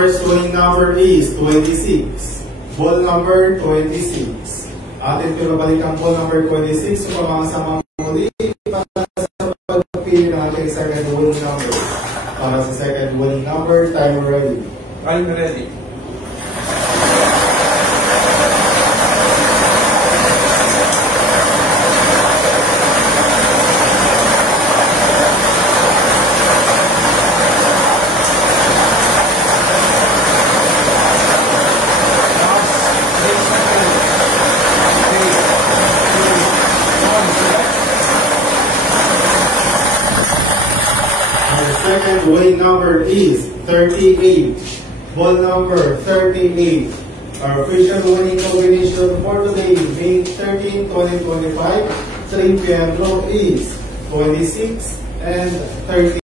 first winning number is 26. Ball number 26. Atin pinabalik ang ball number 26 sa pamasamang muli para sa pagpili ng ating second winning number. Para sa second winning number, time ready. I'm ready. Second winning number is 38. Ball number 38. Our official winning combination for today, May 13, 2025, 3 p.m. draw is 26 and 30.